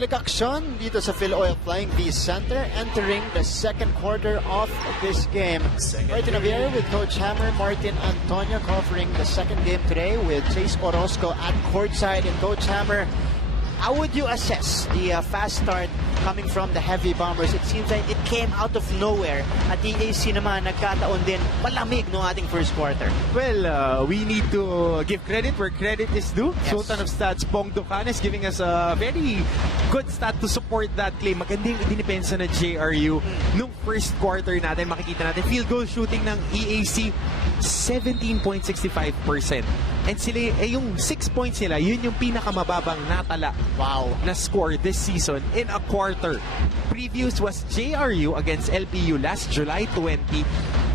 Balik aksyon dito sa Phil-Oil Flying V Center, entering the second quarter of this game. Martin Javier with Coach Hammer, Martin Antonio covering the second game today with Chase Orozco at courtside. And Coach Hammer, how would you assess the fast start coming from the Heavy Bombers? It seems like it came out of nowhere. At EAC naman, nagkataon din malamig no ating first quarter. Well, we need to give credit where credit is due. Yes. Sultan of Stats, Pong Ducanes, giving us a very good stat to support that claim. Magandang dinipensa na JRU. Nung first quarter natin, makikita natin, field goal shooting ng EAC, 17.65%. And sila, yung 6 points nila, yun yung pinakamababang natala na score this season in a quarter. Previous was JRU against LPU last July 20.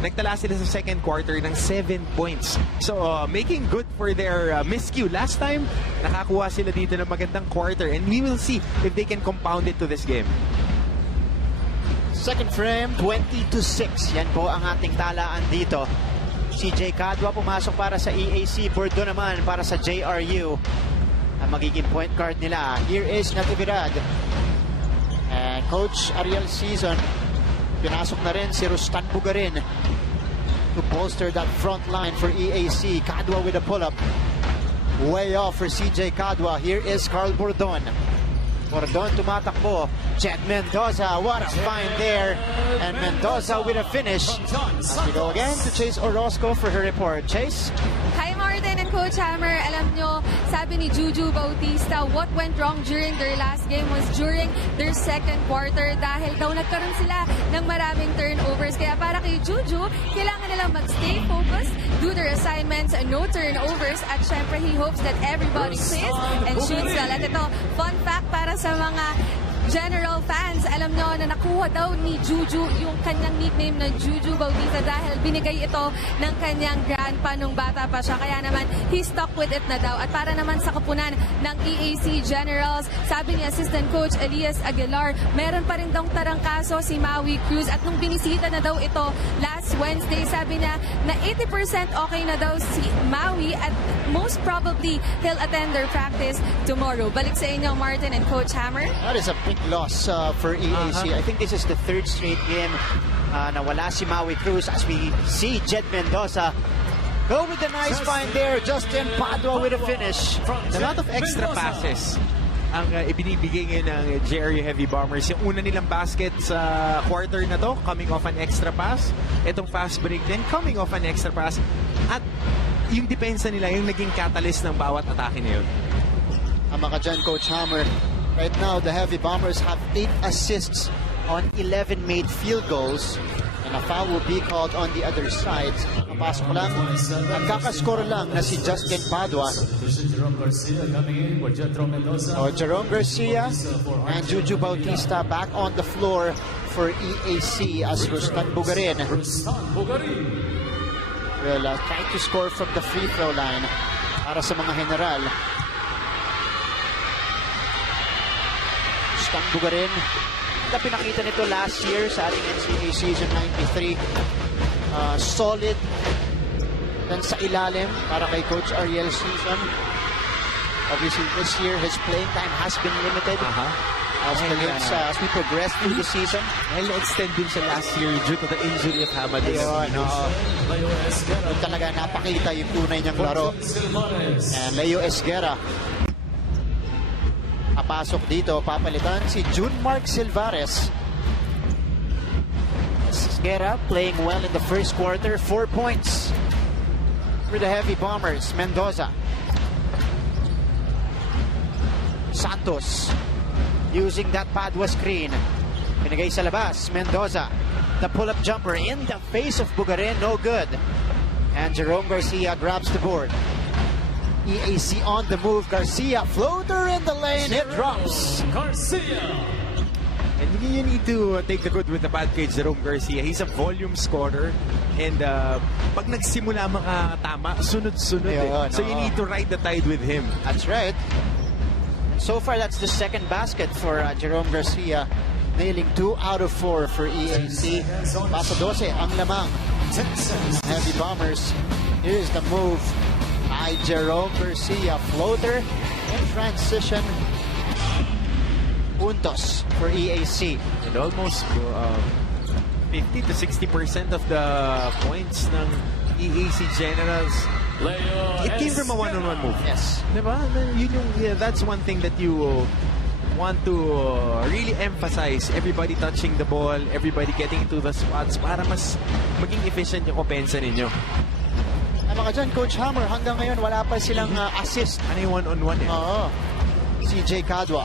Nagtala sila sa second quarter ng 7 points. So, making good for their miscue. Last time, nakakuha sila dito ng magandang quarter. And we will see if they can compound it to this game. Second frame, 20-6. Yan po ang ating talaan dito. CJ Cadwa pumasok para sa EAC. Bordo naman para sa JRU. Ang magiging point guard nila. Here is Natividad. And Coach Ariel Season. Pinasok na rin si Rustan Bugarin to bolster that front line for EAC. Cadwa with a pull-up. Way off for CJ Cadwa. Here is Carl Bordon. Bordon tumatakbo. Jet Mendoza, what a find there. And Mendoza with a finish. As we go again to Chase Orozco for her report. Chase? Hi Martin and Coach Hammer. Alam nyo, sabi ni Juju Bautista, what went wrong during their last game was during their second quarter dahil daw nagkaroon sila ng maraming turnovers. Kaya para kay Juju, kailangan nilang mag-stay focused, do their assignments, no turnovers, at syempre he hopes that everybody plays and shoots well. At ito, fun fact para sa mga General fans, alam nyo na nakuha daw ni Juju yung kanyang nickname na Juju Bautista dahil binigay ito ng kanyang grandpa nung bata pa siya. Kaya naman, he stuck with it na daw. At para naman sa kapunan ng EAC Generals, sabi ni Assistant Coach Elias Aguilar, meron pa rin daw tarangkaso si Maui Cruz. At nung binisita na daw ito last Wednesday, sabi niya na 80% okay na daw si Maui at most probably he'll attend their practice tomorrow. Balik sa inyo, Martin and Coach Hammer. That is a big loss for EAC. I think this is the third straight game na wala si Maui Cruz as we see Jed Mendoza go with a nice find there. Justin Padua with a finish. A lot of extra passes ang ibinibigay ngayon ng JRU Heavy Bombers. Yung una nilang basket sa quarter na to, coming off an extra pass. Itong fast break din, coming off an extra pass. At yung depensa nila, yung naging catalyst ng bawat atake na yun. Tama ka dyan, Coach Hammer. Right now, the Heavy Bombers have 8 assists on 11 made field goals. And a foul will be called on the other side. Napasok lang. Nagkakascore lang na si Justin Padua. Jerome Garcia and Juju Bautista back on the floor for EAC as Rustan Bugarin will try to score from the free throw line para sa mga General. Rustan Bugarin, na pinakita nito last year sa ating NCAA season 93. Solid dan sa ilalim para kay Coach Ariel Season. Obviously this year his playing time has been limited as we progress through the season. Well, extend din siya last year due to the injury of Hamad. Doon talaga napakita yung tunay niyang laro. And Leo Esguera papasok dito, papalitan si June Mark Silvares. Esguera playing well in the first quarter, 4 points for the Heavy Bombers. Mendoza, Santos using that Padua screen, pinagay sa labas. Mendoza, the pull-up jumper in the face of Bugarin, no good. And Jerome Garcia grabs the board. EAC on the move. Garcia, floater in the lane, it drops. Garcia. And you need to take the good with the bad kay Jerome Garcia. He's a volume scorer. And pag nagsimula makatama, sunod-sunod. So you need to ride the tide with him. That's right. And so far, that's the second basket for Jerome Garcia. Nailing 2 out of 4 for EAC. Pasa 12 ang lamang. Heavy Bombers. Here's the move by Jerome Garcia. Floater in transition. puntos for EAC. And almost 50 to 60% of the points ng EAC Generals, it came from a one-on-one move. Yes. Diba? That's one thing that you want to really emphasize. Everybody touching the ball, everybody getting into the spots para mas maging efficient yung opensa ninyo. Ay mga dyan, Coach Hammer, hanggang ngayon wala pa silang assist. Ano yung one-on-one eh? Oo. CJ Cadwa.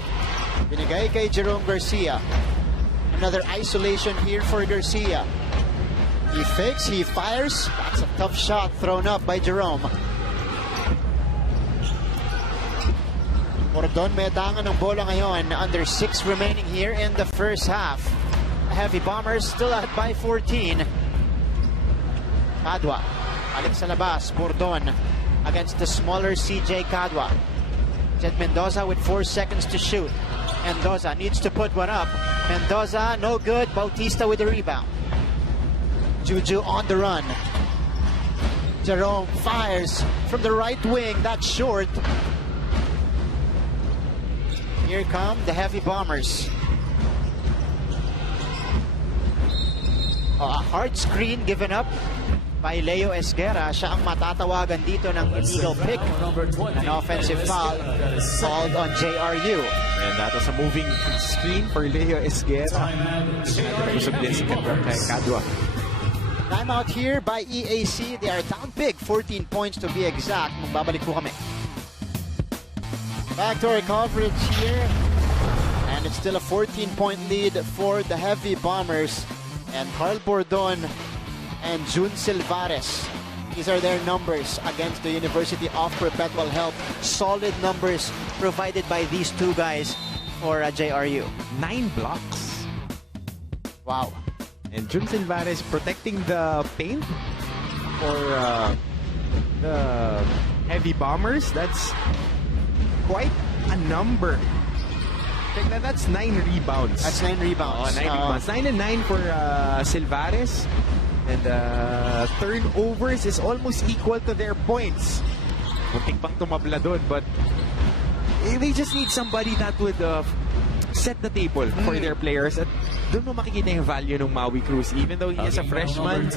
Binigay kay Jerome Garcia. Another isolation here for Garcia. He fakes, he fires. That's a tough shot thrown up by Jerome. Bordon may tangan ng bola ngayon. Under 6 remaining here in the first half. The Heavy Bombers still out by 14. Cadwa. Balik sa labas. Bordon against the smaller CJ Cadwa. Jed Mendoza with 4 seconds to shoot. Mendoza needs to put one up. Mendoza, no good. Bautista with the rebound. Juju on the run. Jerome fires from the right wing. That's short. Here come the Heavy Bombers. A hard screen given up by Leo Esguerra. Siya ang matatawagan dito ng illegal pick. An offensive foul called on JRU. And that was a moving screen for Leo Esguerra. Nagusog din si Cadwa. Timeout here by EAC. They are down big, 14 points to be exact. Magbabalik po kami. Back to our coverage here. And it's still a 14-point lead for the Heavy Bombers. And Carl Bordon and Jun Silvares. These are their numbers against the University of Perpetual Help. Solid numbers provided by these two guys for JRU. 9 blocks. Wow. And Jun Silvares protecting the paint for the Heavy Bombers. That's quite a number. That's 9 rebounds. That's 9 rebounds. 9 rebounds. 9 and 9 for Silvares. And turnovers is almost equal to their points. Muntik pang tumabla doon, but they just need somebody that would set the table for their players. At doon mo makikita yung value ng Maui Cruz, even though he is a freshman.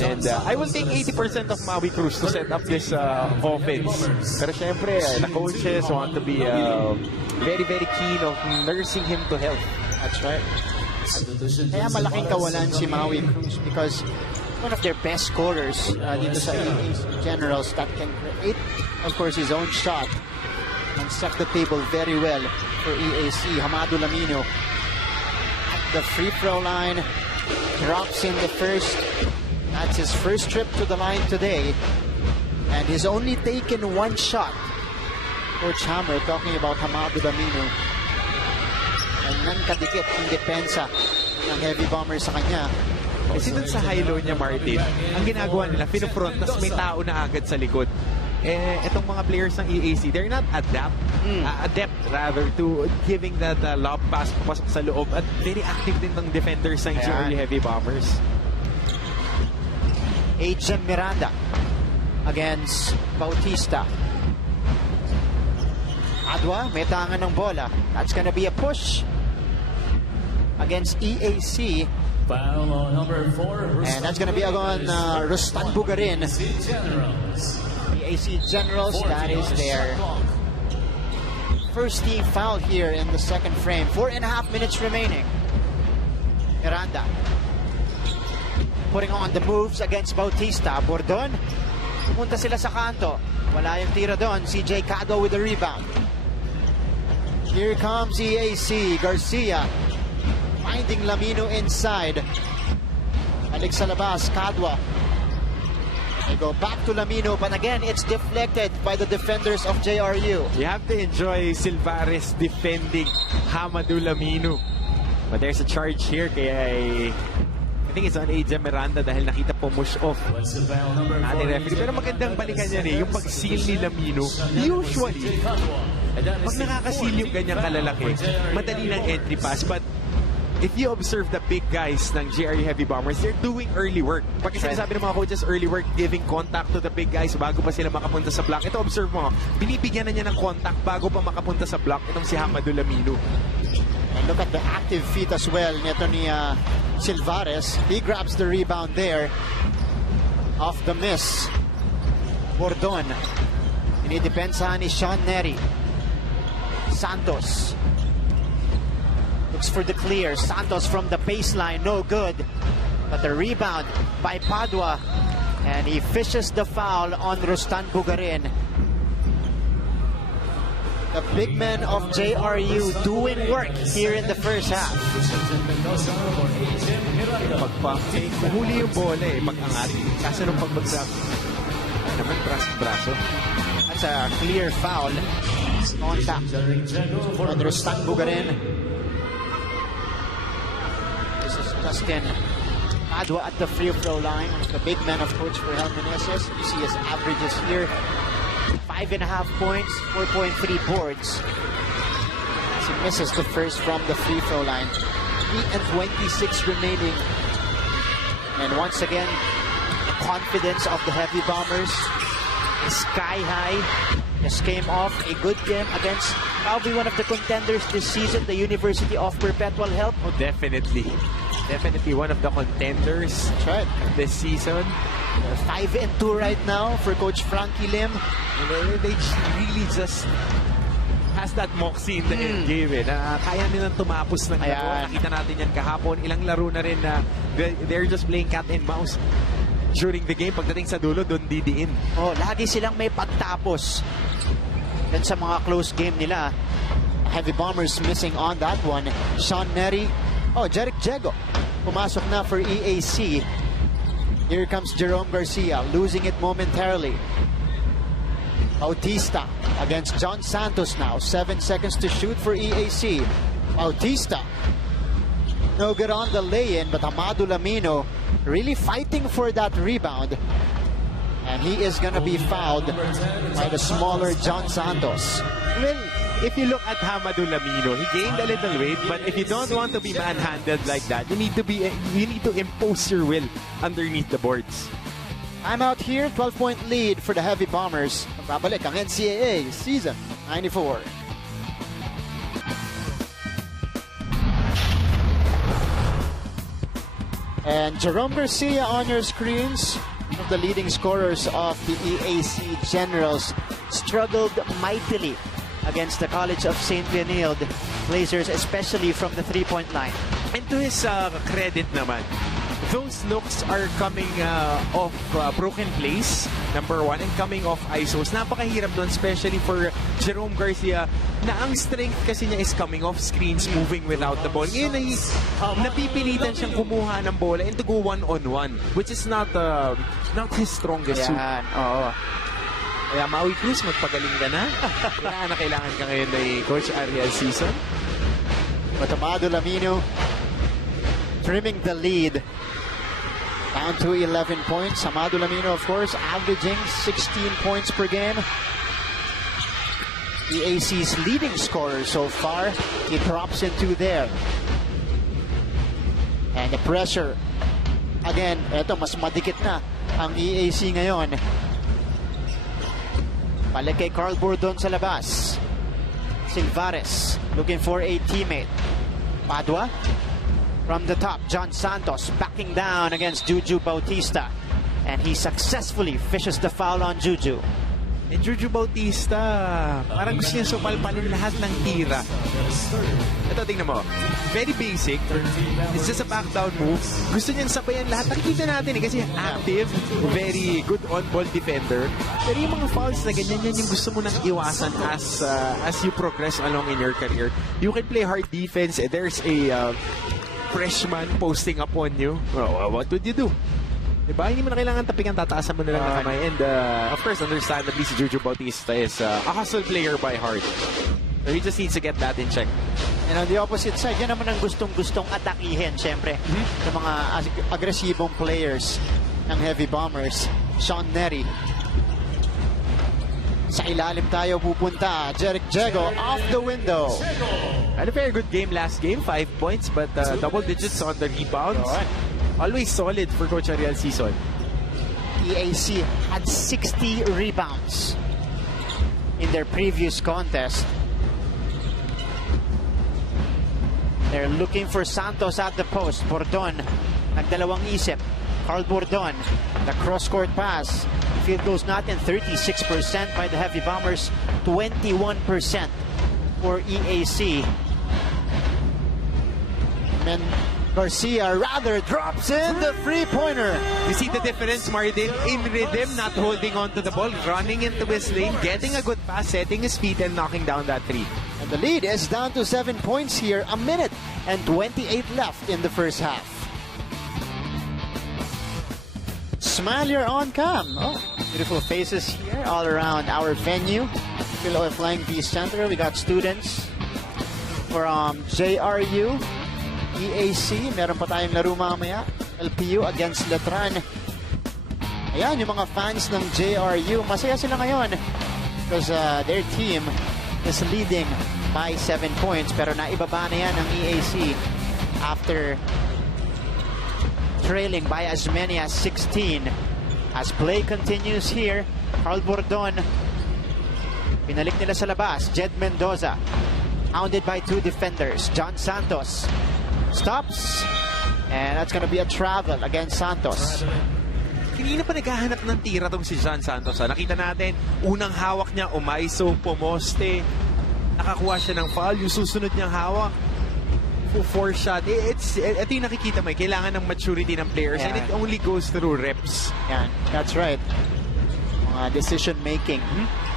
And I will take 80% of Maui Cruz to set up this offense. Pero syempre, the coaches want to be very, very keen of nursing him to health. That's right. Kaya malaking kawalan si Maui Cruz because one of their best scorers dito sa EAC Generals that can create, of course, his own shot and set the table very well for EAC. Hamado Lamino at the free throw line, drops in the first. That's his first trip to the line today, and he's only taken 1 shot. Coach Hammer talking about Hamado Lamino. Ganyan kadikit ang depensa ng Heavy Bombers sa kanya. Kasi dun sa high-low niya, Martin, ang ginagawa nila, pinufront, tapos may tao na agad sa likod. Etong mga players ng EAC, they're not adept rather to giving that lob pass papasok sa loob, at very active din ng defenders ng JRU Heavy Bombers. Agent Miranda against Bautista. Adwa, may tangan ng bola. That's gonna be a push against EAC. Foul on number 4. And that's gonna be on Rustan Bugarin. EAC Generals, that is their first team foul here in the second frame. 4.5 minutes remaining. Miranda putting on the moves against Bautista. Bordon, pumunta sila sa kanto. Wala yung tira doon. CJ Cadwa with the rebound. Here comes EAC. Garcia finding Lamino inside. Balik sa labas, Cadwa. They go back to Lamino, but again, it's deflected by the defenders of JRU. You have to enjoy Silvares defending Hamado Lamino. But there's a charge here, kaya I think it's on AJ Miranda dahil nakita po mush off natin referee. Pero magandang balikan yan yung pag-seal ni Lamino. Usually, pag nakaka-seal yung ganyang kalalaki, madali ng entry pass. But if you observe the big guys ng JRU Heavy Bombers, they're doing early work. Pag sinasabi ng mga coaches, early work, giving contact to the big guys bago pa sila makapunta sa block. Ito, observe mo, binibigyan na niya ng contact bago pa makapunta sa block itong si Hamado Lamino. look at the active feet as well nito ni Silvares. He grabs the rebound there. Off the miss. Bordon. Inidepensahan ni Sean Neri. Santos. Looks for the clear. Santos from the baseline. No good. But the rebound by Padua. And he fishes the foul on Rustan Bugarin. The big men of JRU doing work here in the first half. Huli yung bola eh, pag-angat. Kasi nung pag-drop, naman braso-braso. That's a clear foul. Contact on Rustan Bugarin. This is Justin Padua at the free throw line. The big man of Coach Ferhel Meneses. You see his averages here. 5.5 points, 4.3 boards. As he misses the first from the free throw line. 3:26 remaining. And once again, the confidence of the Heavy Bombers is sky high. Just came off a good game against probably one of the contenders this season, the University of Perpetual Help. Oh, definitely. Definitely one of the contenders. That's right. This season. 5-2 right now for Coach Frankie Lim. They really just has that moxie in the end game eh, na kaya nilang tumapos ng laro. Nakita natin yan kahapon. Ilang laro na rin na they're just playing cat and mouse during the game. Pagdating sa dulo, doon didiin. Oh, lagi silang may pagtapos. Then sa mga close game nila, Heavy Bombers missing on that one. Sean Neri. Oh, Jeric Jego. Pumasok na for EAC. Here comes Jerome Garcia, losing it momentarily. Bautista against John Santos now. 7 seconds to shoot for EAC. Bautista. No good on the lay-in, but Amado Lamino really fighting for that rebound. And he is going to be fouled by the smaller John Santos. Well, if you look at Hamadu Lamino, he gained a little weight, but if you don't want to be manhandled like that, you need to impose your will underneath the boards. I'm out here, 12-point lead for the Heavy Bombers. Babalik ang NCAA Season 94. And Jerome Garcia on your screens. One of the leading scorers of the EAC Generals struggled mightily against the College of St. Leonid Blazers, especially from the three-point line. And to his credit naman, those looks are coming off broken plays, number one, and coming off ISOs. Napakahirap doon, especially for Jerome Garcia, na ang strength kasi niya is coming off screens, moving without the ball. Ngayon ay napipilitan siyang kumuha ng bola and to go one-on-one, which is not his strongest suit. Oo. Kaya Maui Cruz, magpagaling ka na. Kailangan ka ngayon ni Coach Ariel season. But Amado Lamino trimming the lead down to 11 points. Amado Lamino, of course, averaging 16 points per game. EAC's leading scorer so far. He drops into there. And the pressure. Again, eto, mas madikit na ang EAC ngayon. Balik kay Carl Bordon sa labas. Silvares looking for a teammate. Padua from the top. John Santos backing down against Juju Bautista. And he successfully fishes the foul on Juju. And Juju Bautista, parang gusto niya supalpalin lahat ng tira. Ito, tingnan mo. Very basic. It's just a back down move. Gusto niyang sabayan lahat. Nakikita natin kasi active, very good on-ball defender. Pero yung mga fouls na ganyan, yan yung gusto mo nang iwasan as you progress along in your career. You can play hard defense. There's a freshman posting up on you. Oh, what would you do? Diba? Hindi mo na kailangan tapingan, tataasan mo na lang na kamay. And of course, understandably, si Juju Bautista is a hustle player by heart. So he just needs to get that in check. And on the opposite side, yan naman ang gustong-gustong atakihin, syempre, ng mga agresibong players ng Heavy Bombers. Sean Neri. Sa ilalim tayo pupunta. Jeric Jego off the window. Had a very good game last game, 5 points, but double digits on the rebounds. Always solid for Coach Ariel season. EAC had 60 rebounds in their previous contest. They're looking for Santos at the post. Bordon, nagdalawang isip. Carl Bordon, the cross-court pass. Field goals natin, 36% by the Heavy Bombers, 21% for EAC. And Garcia rather drops in the three-pointer. You see the difference, Martin? In rhythm, not holding on to the ball, running into his lane, getting a good pass, setting his feet, and knocking down that three. And the lead is down to 7 points here. 1 minute and 28 left in the first half. Smile, you're on cam. Oh, beautiful faces here all around our venue. Below Flying V Center, we got students from JRU, EAC. Meron pa tayong laro mamaya. LPU against Letran. Ayan, yung mga fans ng JRU, masaya sila ngayon because their team is leading by 7 points. Pero naibaba na yan ng EAC after trailing by as many as 16. As play continues here, Carl Bordon, pinalik nila sa labas. Jed Mendoza, hounded by 2 defenders. John Santos stops, and that's gonna be a travel against Santos. Kanina pa naghahanap ng tira tong si John Santos. Nakita natin, unang hawak niya, umaiso, pomoste, nakakuha siya ng foul. Yung susunod niyang hawak, 4 shot. Ito yung nakikita mo, kailangan ng maturity ng players, and it only goes through reps. Yan, that's right. Mga decision making,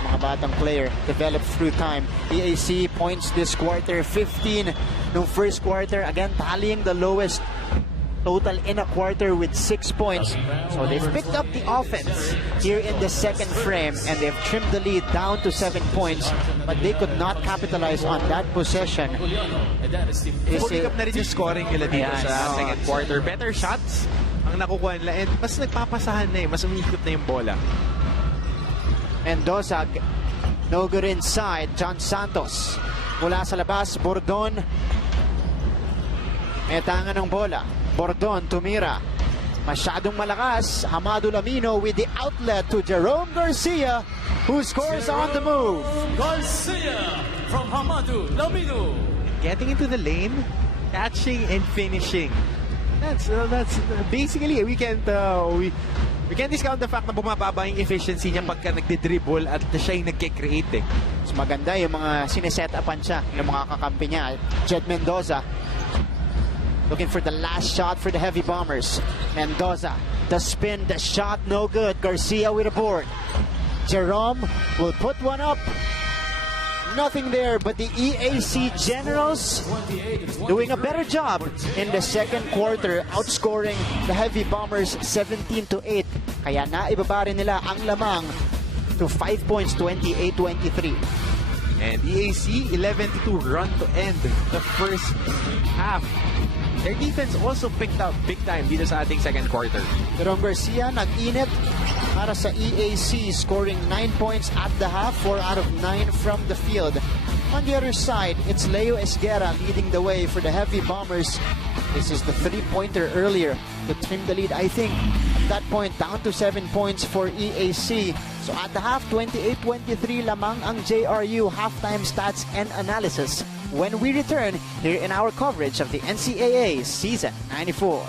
mga batang player developed through time. EAC points this quarter, 15 nung first quarter. Again, tallying the lowest total in a quarter with 6 points. So they've picked up the offense here in the second frame, and they've trimmed the lead down to 7 points, but they could not capitalize on that possession. Pumikap up na rin yung scoring nila dito sa second quarter. Better shots ang nakukuha nila, and mas nagpapasahan na mas umiikot na yung bola. Mendoza, no good inside. John Santos mula sa labas. Bordon, may tangan ng bola. Bordon tumira, masyadong malakas. Hamado Lamino with the outlet to Jerome Garcia, who scores on the move. Garcia from Hamado Lamino. Getting into the lane, catching and finishing. That's basically we can't discount the fact na bumababa yung efficiency niya pagka nagde-dribble at siya yung nagke-create. Mas maganda yung mga sineset-upan siya ng mga kakampi niya. Jed Mendoza looking for the last shot for the Heavy Bombers. Mendoza, the spin, the shot, no good. Garcia with a board. Jerome will put one up. Nothing there, but the EAC Generals doing a better job in the second quarter, outscoring the Heavy Bombers 17-8. Kaya naibaba rin nila ang lamang to 5 points, 28-23. And EAC 11-2 run to end the first half. Their defense also picked up big time dito sa ating second quarter. Jerome Garcia nag-init para sa EAC, scoring 9 points at the half, 4 out of 9 from the field. On the other side, it's Leo Esguerra leading the way for the Heavy Bombers. This is the 3-pointer earlier to trim the lead, I think. At that point, down to 7 points for EAC. So at the half, 28-23 lamang ang JRU halftime stats and analysis when we return here in our coverage of the NCAA Season 94.